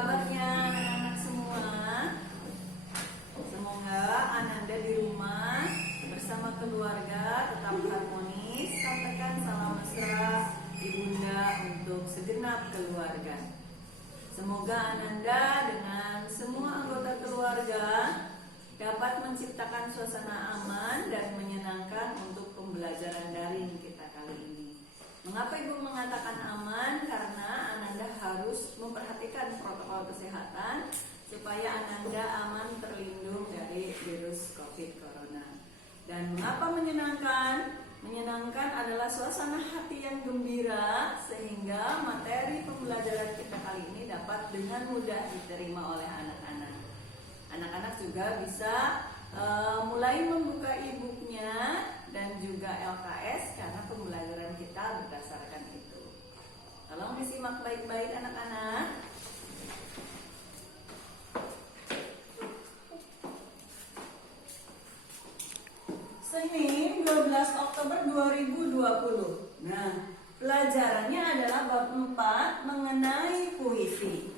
kabarnya anak-anak semua? Semoga Ananda di rumah bersama keluarga tetap harmonis. Sampaikan salam mesra Ibunda untuk segenap keluarga. Semoga Ananda dengan semua anggota keluarga dapat menciptakan suasana aman dan menyenangkan untuk pembelajaran daring kita kali ini. Mengapa Ibu mengatakan aman? Karena Ananda harus memperhatikan protokol kesehatan supaya Ananda aman terlindung dari virus COVID Corona. Dan mengapa menyenangkan? Menyenangkan adalah suasana hati yang gembira sehingga materi pembelajaran kita kali ini dapat dengan mudah diterima oleh anak-anak. Anak-anak juga bisa mulai membuka e-booknya dan juga LKS karena pembelajaran kita berdasarkan itu. Tolong disimak baik-baik anak-anak. Senin 12 Oktober 2020. Nah, pelajarannya adalah bab 4 mengenai puisi.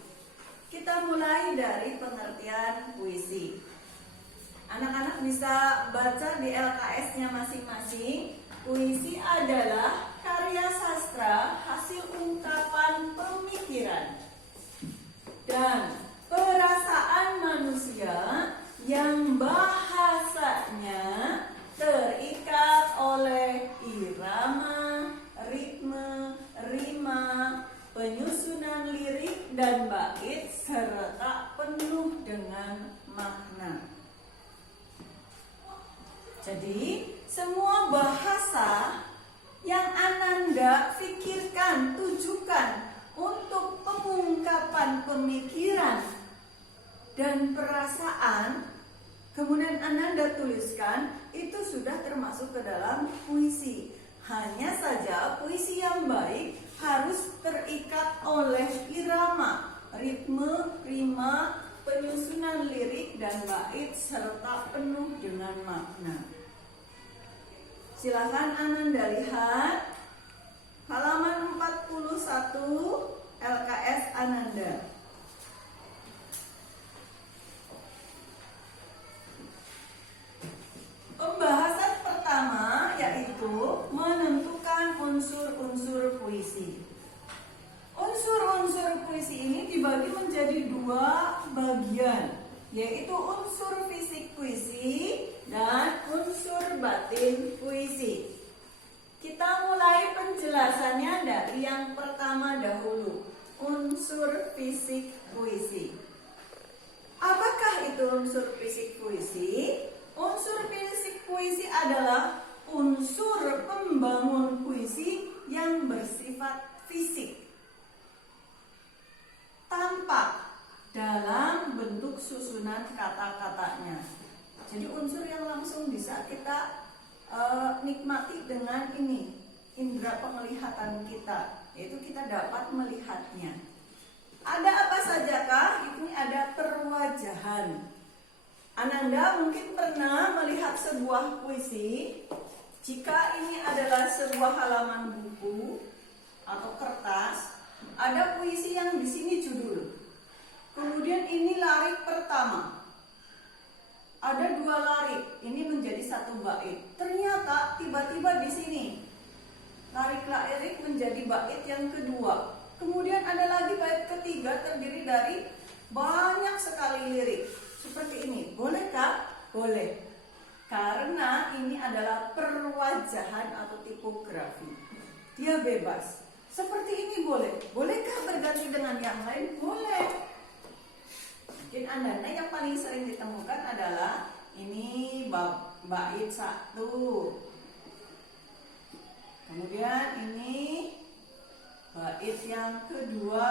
Kita mulai dari pengertian puisi. Anak-anak bisa baca di LKS-nya masing-masing. Puisi adalah karya sastra hasil ungkapan pemikiran dan perasaan manusia yang bahasanya terikat oleh irama, ritme, rima, penyusunan lirik dan bait serta penuh dengan makna. Jadi, semua bahasa yang Ananda pikirkan, tujukan untuk pengungkapan pemikiran dan perasaan, kemudian Ananda tuliskan, itu sudah termasuk ke dalam puisi. Hanya saja puisi yang baik harus terikat oleh irama, ritme, rima, penyusunan lirik dan bait serta penuh dengan makna. Silakan Ananda lihat halaman 41 LKS Ananda. Pembahasan pertama yaitu menentukan unsur-unsur puisi. Unsur-unsur puisi ini dibagi menjadi dua bagian, yaitu unsur fisik puisi dan unsur batin puisi. Kita mulai penjelasannya dari yang pertama dahulu, unsur fisik puisi. Apakah itu unsur fisik puisi? Unsur fisik puisi adalah unsur pembangun puisi yang bersifat fisik, tampak dalam bentuk susunan kata-katanya. Jadi unsur yang langsung bisa kita nikmati dengan ini, indera penglihatan kita, yaitu kita dapat melihatnya. Ada apa sajakah? Ini ada perwajahan. Ananda mungkin pernah melihat sebuah puisi. Jika ini adalah sebuah halaman buku atau kertas, ada puisi yang di sini judul. Kemudian ini larik pertama. Ada dua larik, ini menjadi satu bait. Ternyata tiba-tiba di sini larik menjadi bait yang kedua. Kemudian ada lagi bait ketiga terdiri dari banyak sekali lirik. Seperti ini, bolehkah? Boleh. Karena ini adalah perwajahan atau tipografi. Dia bebas. Seperti ini boleh. Bolehkah berganti dengan yang lain? Boleh. Mungkin Anda yang paling sering ditemukan adalah ini bait 1. Kemudian ini bait yang kedua.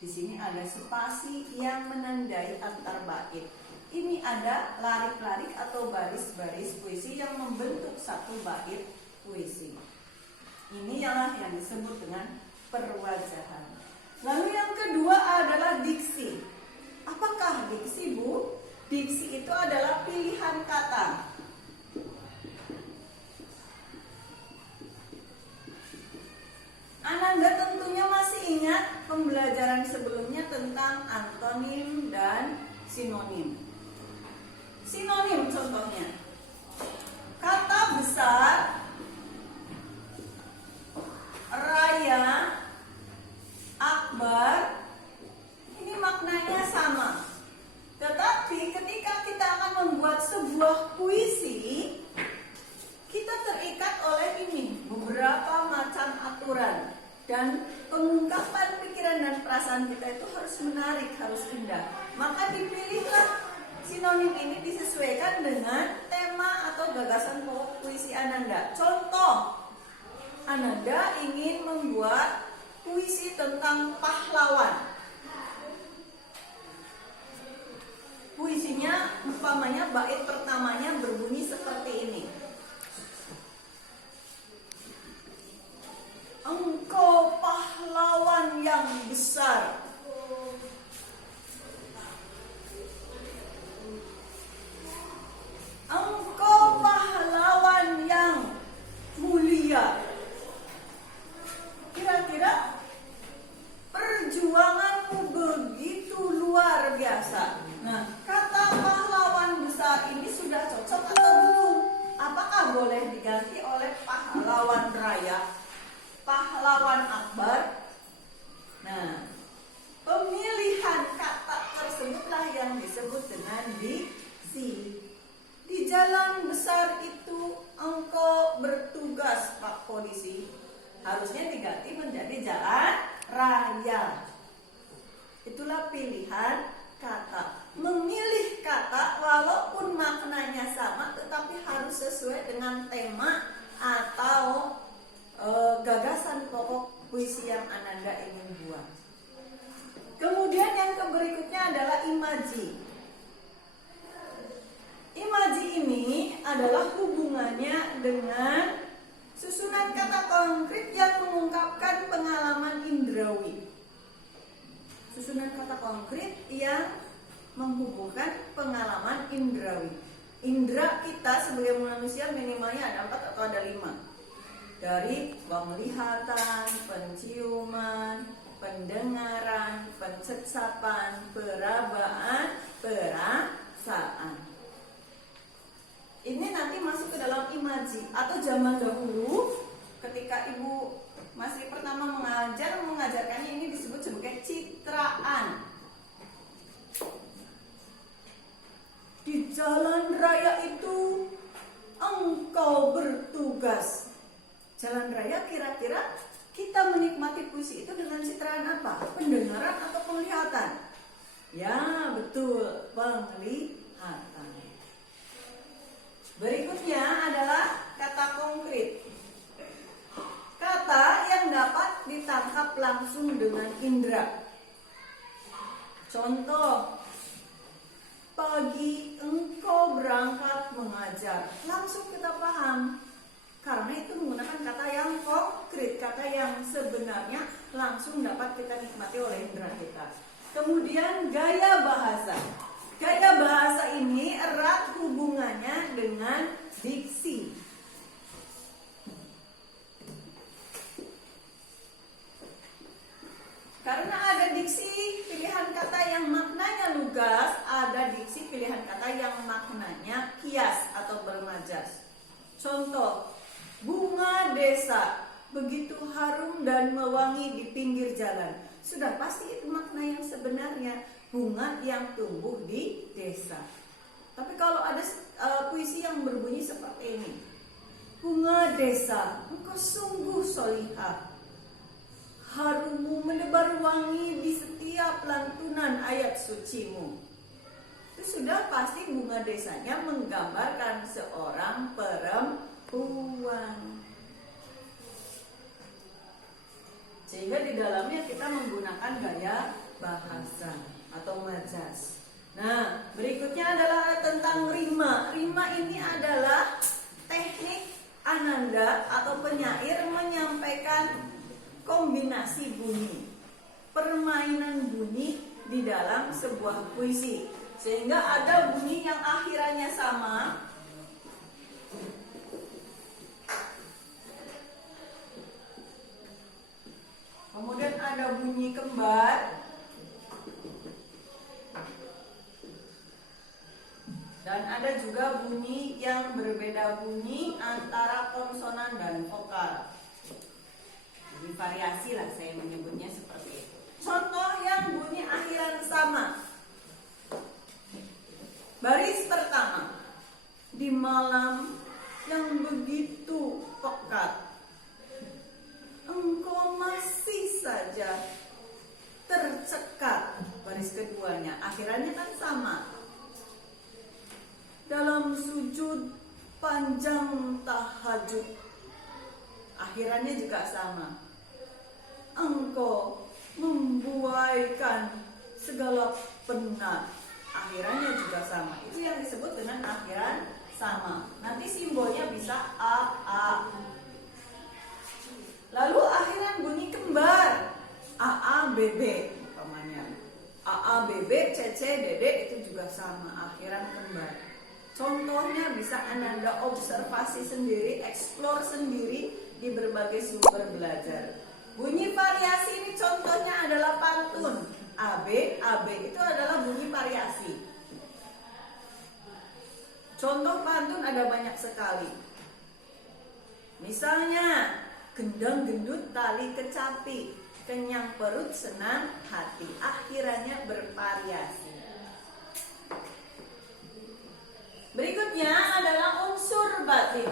Di sini ada spasi yang menandai antar bait. Ini ada larik-larik atau baris-baris puisi yang membentuk satu bait puisi. Ini yang disebut dengan perwajahan. Lalu yang kedua adalah diksi. Apakah diksi, Bu? Diksi itu adalah pilihan kata. Ananda tentunya masih ingat pembelajaran sebelumnya tentang tentang antonim dan sinonim. Sinonim contohnya, kata besar, raya, akbar, ini maknanya sama. Tetapi ketika kita akan membuat sebuah puisi, kita terikat oleh ini, beberapa macam aturan. Dan pengungkapan pikiran dan perasaan kita itu harus menarik, harus indah. Maka dipilihlah sinonim ini disesuaikan dengan tema atau gagasan pokok puisi Ananda. Contoh, Ananda ingin membuat puisi tentang pahlawan. Puisinya umpamanya bait pertamanya berbunyi seperti ini. Engkau pahlawan yang besar, engkau pahlawan yang mulia. Kira-kira perjuanganmu begitu luar biasa. Nah, kata pahlawan besar ini sudah cocok atau belum? Apakah boleh diganti oleh pahlawan raya, pahlawan akbar? Nah, pemilihan kata tersebutlah yang disebut dengan diksi. Di jalan besar itu engkau bertugas, Pak Polisi. Harusnya diganti menjadi jalan raya. Itulah pilihan kata. Memilih kata walaupun maknanya sama, tetapi harus sesuai dengan tema atau gagasan pokok puisi yang Ananda ingin buat. Kemudian yang berikutnya adalah imaji. Imaji ini adalah hubungannya dengan susunan kata konkret yang mengungkapkan pengalaman indrawi. Susunan kata konkret yang menghubungkan pengalaman indrawi. Indra kita sebagai manusia minimalnya ada 4 atau ada 5. Dari penglihatan, penciuman, pendengaran, pencecapan, perabaan, perasaan. Ini nanti masuk ke dalam imaji. Atau zaman dahulu ketika ibu masih pertama mengajarkannya ini disebut sebagai citraan. Di jalan raya itu engkau bertugas. Jalan raya kira-kira kita menikmati puisi itu dengan citraan apa? Pendengaran atau penglihatan? Ya betul, penglihatan. Berikutnya adalah kata konkret. Kata yang dapat ditangkap langsung dengan indera. Contoh, pagi engkau berangkat mengajar. Langsung kita paham. Karena itu menggunakan kata yang konkret, kata yang sebenarnya langsung dapat kita nikmati oleh indera kita. Kemudian gaya bahasa. Gaya bahasa ini erat hubungannya dengan diksi. Karena ada diksi pilihan kata yang maknanya lugas, ada diksi pilihan kata yang maknanya kias atau bermajas. Contoh, bunga desa begitu harum dan mewangi di pinggir jalan. Sudah pasti itu makna yang sebenarnya, bunga yang tumbuh di desa. Tapi kalau ada puisi yang berbunyi seperti ini, bunga desa, engkau sungguh solihah, harummu menebar wangi di setiap lantunan ayat sucimu. Itu sudah pasti bunga desanya menggambarkan seorang perempuan. Sehingga di dalamnya kita menggunakan gaya bahasa atau majas. Nah, berikutnya adalah tentang rima. Rima ini adalah teknik Ananda atau penyair menyampaikan kombinasi bunyi, permainan bunyi di dalam sebuah puisi. Sehingga ada bunyi yang akhirannya sama, kemudian ada bunyi kembar, ada juga bunyi yang berbeda bunyi antara konsonan dan vokal. Jadi variasi lah saya menyebutnya seperti itu. Contoh yang bunyi akhiran sama. Baris pertama. Di malam yang begitu pekat, engkau masih saja tercekat. Baris keduanya, akhirannya kan sama. Dalam sujud panjang tahajud, akhirannya juga sama. Engkau membuaikan segala penat, akhirannya juga sama. Itu yang disebut dengan akhiran sama. Nanti simbolnya bisa A. Lalu akhiran bunyi kembar, AABB umpamanya. AABB, CC, DD itu juga sama, akhiran kembar. Contohnya bisa Ananda observasi sendiri, explore sendiri di berbagai sumber belajar. Bunyi variasi ini contohnya adalah pantun. AB itu adalah bunyi variasi. Contoh pantun ada banyak sekali. Misalnya, gendang gendut tali kecapi, kenyang perut senang hati. Akhirannya bervariasi. Berikutnya adalah unsur batin.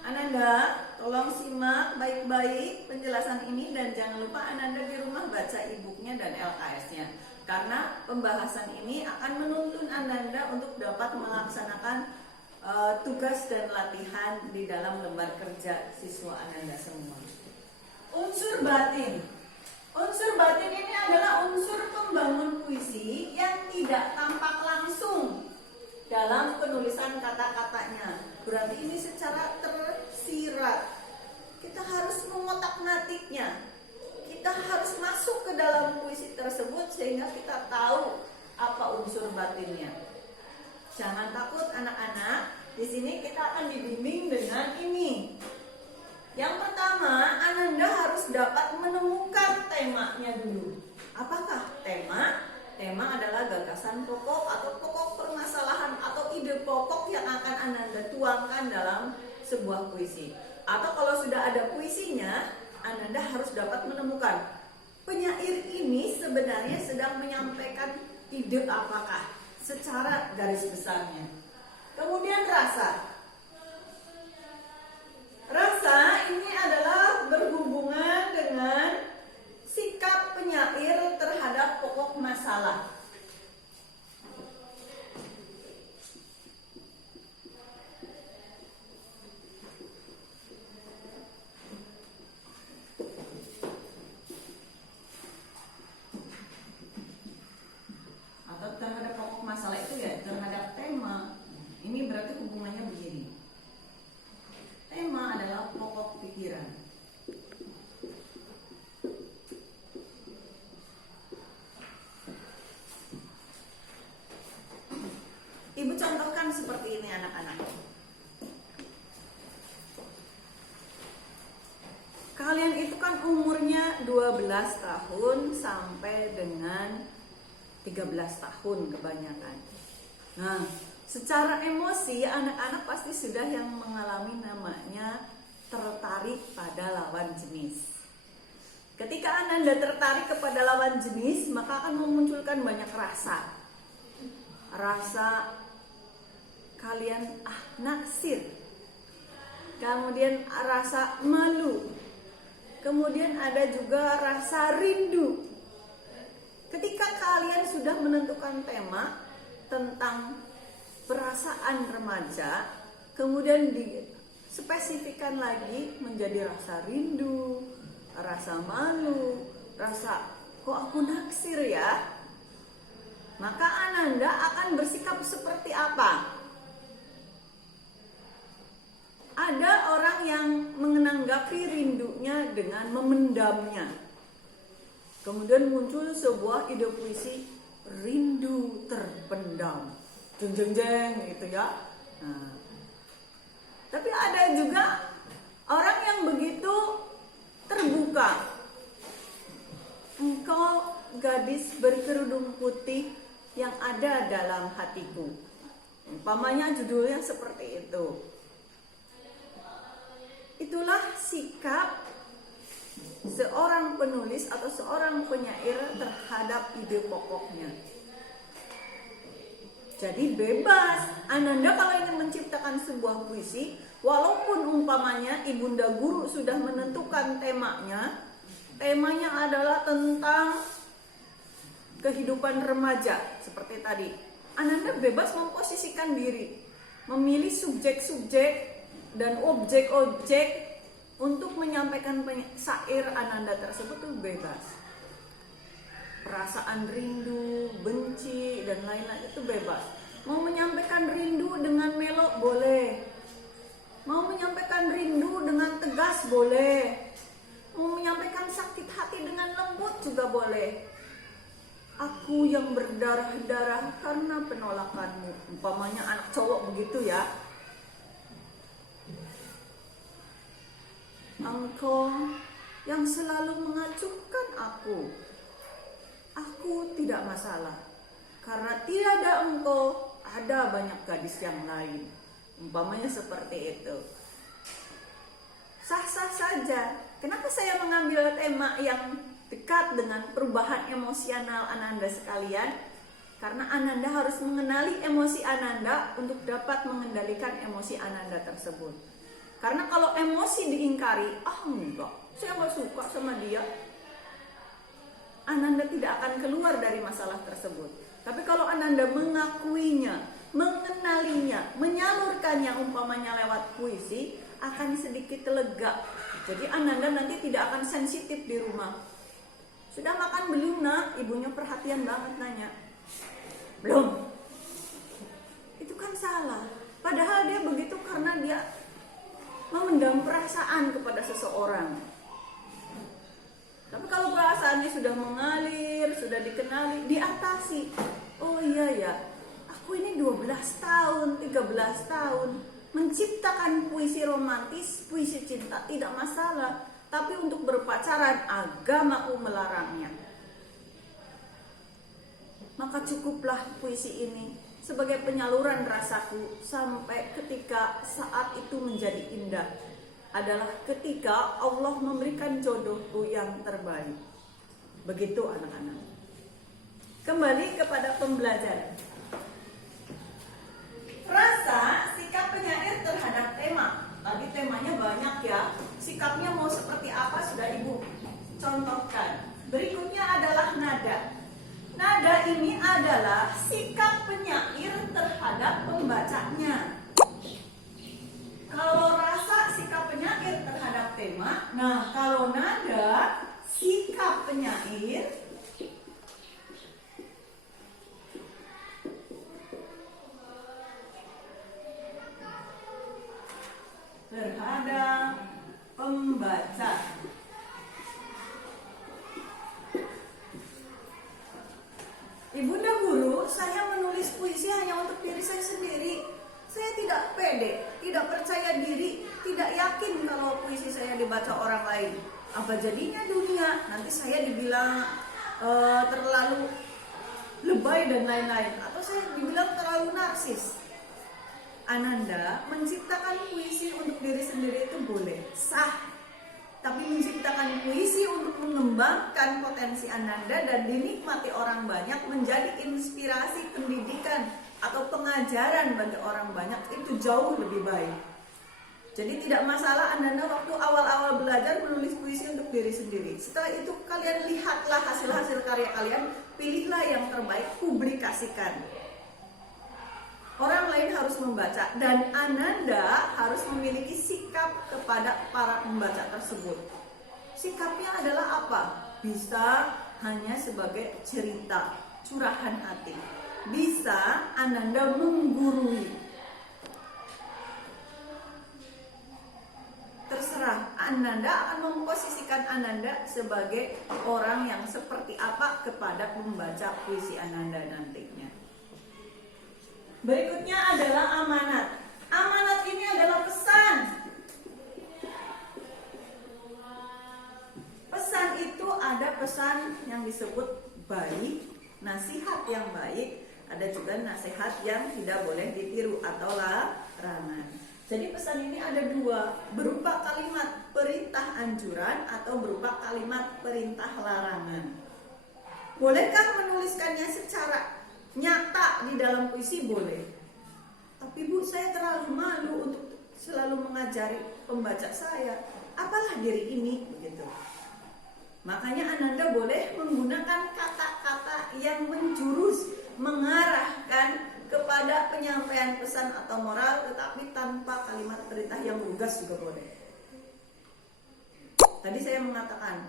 Ananda, tolong simak baik-baik penjelasan ini dan jangan lupa Ananda di rumah baca e-booknya dan LKS-nya. Karena pembahasan ini akan menuntun Ananda untuk dapat melaksanakan tugas dan latihan di dalam lembar kerja siswa Ananda semua. Unsur batin. Unsur batin ini adalah unsur pembangun puisi yang tidak tampak langsung dalam penulisan kata-katanya. Berarti ini secara tersirat. Kita harus mengotak-ngatiknya. Kita harus masuk ke dalam puisi tersebut sehingga kita tahu apa unsur batinnya. Jangan takut anak-anak. Di sini kita akan dibimbing dengan ini. Yang pertama, Ananda harus dapat menemukan temanya dulu. Apakah tema? Tema adalah gagasan pokok atau pokok permasalahan atau ide pokok yang akan Ananda tuangkan dalam sebuah puisi. Atau kalau sudah ada puisinya, Ananda harus dapat menemukan penyair ini sebenarnya sedang menyampaikan ide apakah secara garis besarnya. Kemudian rasa. Rasa ini adalah berhubungan dengan sikap penyair terhadap pokok masalah. Atau terhadap pokok masalah itu ya terhadap tema. Ini berarti hubungannya begini. Tema adalah pokok pikiran. Ibu contohkan seperti ini anak-anak. Kalian itu kan umurnya 12 tahun sampai dengan 13 tahun kebanyakan. Nah, secara emosi anak-anak pasti sudah yang mengalami namanya tertarik pada lawan jenis. Ketika Ananda tertarik kepada lawan jenis, maka akan memunculkan banyak rasa. Rasa kalian naksir, kemudian rasa malu, kemudian ada juga rasa rindu. Ketika kalian sudah menentukan tema tentang perasaan remaja, kemudian dispesifikkan lagi menjadi rasa rindu, rasa malu, rasa kok aku naksir ya, maka Ananda akan bersikap seperti apa? Ada orang yang menanggapi rindunya dengan memendamnya. Kemudian muncul sebuah ide puisi rindu terpendam, jeng gitu ya. Nah, tapi ada juga orang yang begitu terbuka. Engkau gadis berkerudung putih yang ada dalam hatiku. Umpamanya judulnya seperti itu. Itulah sikap seorang penulis atau seorang penyair terhadap ide pokoknya. Jadi bebas. Ananda kalau ingin menciptakan sebuah puisi, walaupun umpamanya ibunda guru sudah menentukan temanya adalah tentang kehidupan remaja seperti tadi. Ananda bebas memposisikan diri, memilih subjek-subjek dan objek-objek untuk menyampaikan syair Ananda tersebut tuh bebas. Perasaan rindu, benci, dan lain-lain itu bebas. Mau menyampaikan rindu dengan melok boleh. Mau menyampaikan rindu dengan tegas boleh. Mau menyampaikan sakit hati dengan lembut juga boleh. Aku yang berdarah-darah karena penolakanmu. Umpamanya anak cowok begitu ya. Engkau yang selalu mengacuhkan aku tidak masalah. Karena tiada engkau, ada banyak gadis yang lain. Umpamanya seperti itu. Sah-sah saja. Kenapa saya mengambil tema yang dekat dengan perubahan emosional Ananda sekalian? Karena Ananda harus mengenali emosi Ananda untuk dapat mengendalikan emosi Ananda tersebut. Karena kalau emosi diingkari, enggak, saya nggak suka sama dia, Ananda tidak akan keluar dari masalah tersebut. Tapi kalau Ananda mengakuinya, mengenalinya, menyalurkannya umpamanya lewat puisi, akan sedikit lega. Jadi Ananda nanti tidak akan sensitif di rumah. Sudah makan belum nak? Ibunya perhatian banget nanya. Belum. Itu kan salah. Padahal dia begitu karena dia memendam perasaan kepada seseorang. Tapi kalau perasaannya sudah mengalir, sudah dikenali, diatasi. Oh iya ya, aku ini 12 tahun, 13 tahun menciptakan puisi romantis, puisi cinta tidak masalah. Tapi untuk berpacaran, agamaku melarangnya. Maka cukuplah puisi ini sebagai penyaluran rasaku sampai ketika saat itu menjadi indah. Adalah ketika Allah memberikan jodohku yang terbaik. Begitu anak-anak. Kembali kepada pembelajaran. Rasa sikap penyair terhadap tema. Tadi temanya banyak ya. Sikapnya mau seperti apa sudah Ibu contohkan. Berikutnya adalah nada. Nada ini adalah sikap penyair terhadap pembacanya. Kalau rasa sikap penyair terhadap tema, nah kalau nada sikap penyair terhadap pembaca. Ibunda guru, saya menulis puisi hanya untuk diri saya sendiri. Saya tidak pede, tidak percaya diri, tidak yakin kalau puisi saya dibaca orang lain. Apa jadinya dunia? Nanti saya dibilang terlalu lebay dan lain-lain. Atau saya dibilang terlalu narsis. Ananda menciptakan puisi untuk diri sendiri itu boleh, sah. Tapi menciptakan puisi untuk mengembangkan potensi Ananda dan dinikmati orang banyak, menjadi inspirasi pendidikan atau pengajaran bagi orang banyak, itu jauh lebih baik. Jadi tidak masalah Ananda waktu awal-awal belajar menulis puisi untuk diri sendiri. Setelah itu kalian lihatlah hasil-hasil karya kalian, pilihlah yang terbaik, publikasikan. Orang lain harus membaca dan Ananda harus memiliki sikap kepada para pembaca tersebut. Sikapnya adalah apa? Bisa hanya sebagai cerita, curahan hati. Bisa Ananda menggurui. Terserah, Ananda akan memposisikan Ananda sebagai orang yang seperti apa kepada pembaca puisi Ananda nantinya. Berikutnya adalah amanat. Amanat ini adalah pesan. Pesan itu ada pesan yang disebut baik, nasihat yang baik, Ada juga nasihat yang tidak boleh ditiru atau larangan. Jadi pesan ini ada dua, berupa kalimat perintah anjuran atau berupa kalimat perintah larangan. Bolehkah menuliskannya secara nyata di dalam puisi? Boleh. Tapi Bu, saya terlalu malu untuk selalu mengajari pembaca saya. Apalah diri ini, begitu. Makanya Ananda boleh menggunakan kata-kata yang menjurus, mengarahkan kepada penyampaian pesan atau moral, tetapi tanpa kalimat perintah yang lugas juga boleh. Tadi saya mengatakan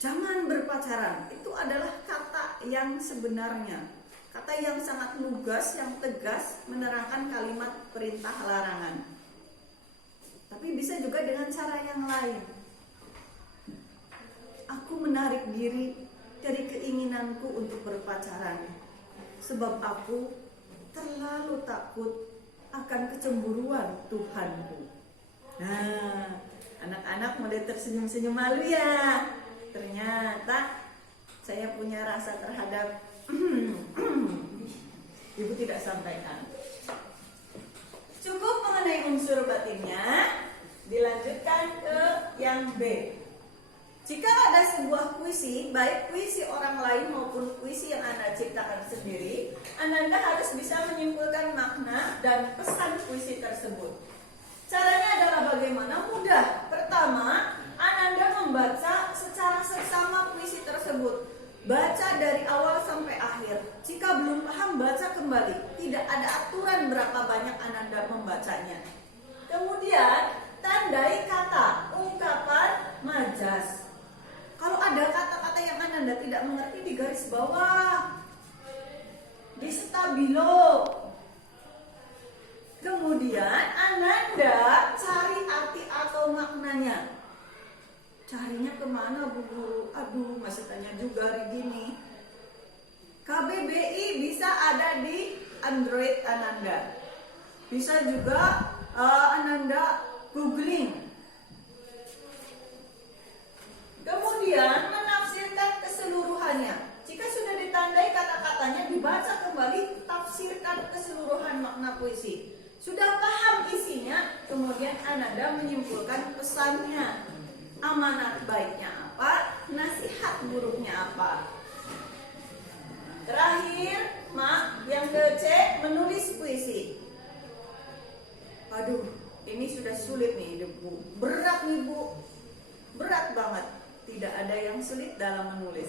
jangan berpacaran, itu adalah kata yang sebenarnya, kata yang sangat lugas, yang tegas, menerangkan kalimat perintah larangan. Tapi bisa juga dengan cara yang lain. Aku menarik diri dari keinginanku untuk berpacaran, sebab aku terlalu takut akan kecemburuan Tuhanku. Nah, anak-anak mulai tersenyum-senyum malu ya. Ternyata saya punya rasa terhadap Ibu tidak sampaikan. Cukup mengenai unsur batinnya. Dilanjutkan ke yang B. Jika ada sebuah puisi, baik puisi orang lain maupun puisi yang Anda ciptakan sendiri, Anda harus bisa menyimpulkan makna dan pesan puisi tersebut. Caranya adalah bagaimana? Mudah. Pertama, Anda membaca secara seksama puisi tersebut. Baca dari awal sampai akhir. Jika belum paham, baca kembali. Tidak ada aturan berapa banyak Anda membacanya. Kemudian, tandai kata, ungkapan, majas. Kalau ada kata-kata yang Anda tidak mengerti, di garis bawah, di stabilo. Kemudian Anda cari arti atau maknanya. Carinya kemana Bu Guru? Aduh, masih tanya juga hari gini. KBBI bisa ada di Android Ananda. Bisa juga Ananda googling. Kemudian menafsirkan keseluruhannya. Jika sudah ditandai kata-katanya, dibaca kembali, tafsirkan keseluruhan makna puisi. Sudah paham isinya, kemudian Ananda menyimpulkan pesannya. Amanat baiknya apa? Nasihat buruknya apa? Terakhir, yang ke C, menulis puisi. Aduh, ini sudah sulit nih Bu. Berat nih Bu. Berat banget. Tidak ada yang sulit dalam menulis.